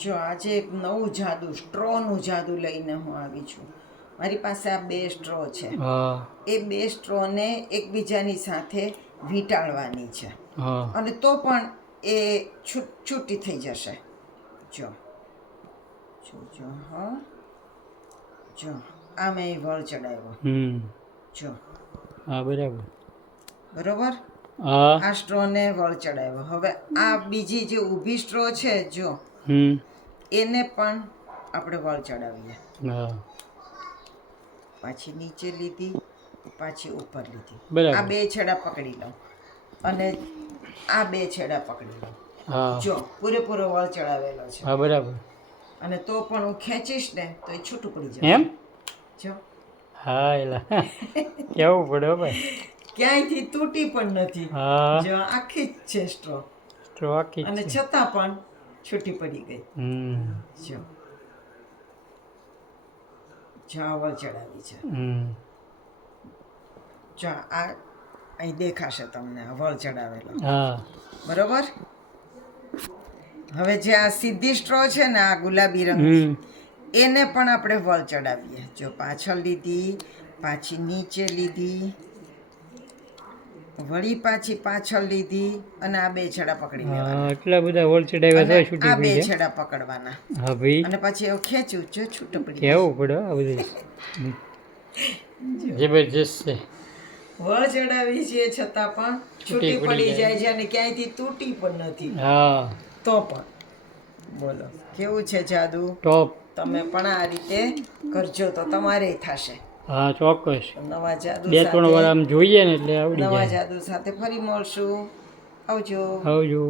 જો આજે એક નવું જાદુ સ્ટ્રોનું જાદુ લઈને હું આવી છું. મારી પાસે આ 2 સ્ટ્રો છે. એ 2 સ્ટ્રોને એકબીજાની સાથે વીંટાળવાની છે અને તો પણ એ છૂટી થઈ જશે. જો જો જો હા જો આ મેં વળ ચડાવ્યો. જો હા બરાબર બરોબર. આ સ્ટ્રોને વળ ચડાવ્યો. હવે આ બીજી જે ઊભી સ્ટ્રો છે જો એને પણ આપણે વળ ચડાવીએ. પાછી નીચે લીધી, પાછી ઉપર લીધી. આ 2 છેડા પકડી લઉં અને આ 2 છેડા પકડી લઉં. જો પૂરેપૂરો વળ ચડાવેલો છે. બરાબર. અને તો પણ હું ખેંચીશ ને તો એ છૂટું પડી જશે. એમ? જો હા એલા કેવું પડે ભાઈ. ક્યાંયથી તૂટી પણ નથી. જો આખી જ છે સ્ટ્રો આખી અને છતાં પણ છૂટી પડી ગઈ. જો વળ ચડાવી છે. જો આ અહીં દેખાશે તમને વળ ચડાવેલો. બરોબર. હવે જે આ સીધી સ્ટ્રો છે ને આ ગુલાબી રંગની એને પણ આપણે વળ ચડાવીએ. જો પાછળ લીધી, પાછી નીચે લીધી, વળી પાછી પાછળ લીધી અને આ 2 છેડા પકડી લેવાના. એટલા બધા વળ ચડાવ્યા તો છૂટી આ 2 છેડા પકડવાના. હા ભાઈ. અને પછી એવું ખેંચ્યું જો છૂટું પડી કેવું પડે આ બધું. જબરજસ્ત છે. વળ ચડાવી છે છતાં પણ છૂટી પડી જાય છે અને ક્યાંયથી તૂટી પણ નથી. તો પણ બોલો કેવું છે જાદુ? ટોપ. તમે પણ આ રીતે કરજો તો તમારે થશે. હા ચોક્કસ. નવા જાદુ 2-3 વાર આમ જોઈએ ને એટલે આવડી જાય. નવા જાદુ સાથે ફરી મળશું. આવજો. આવજો.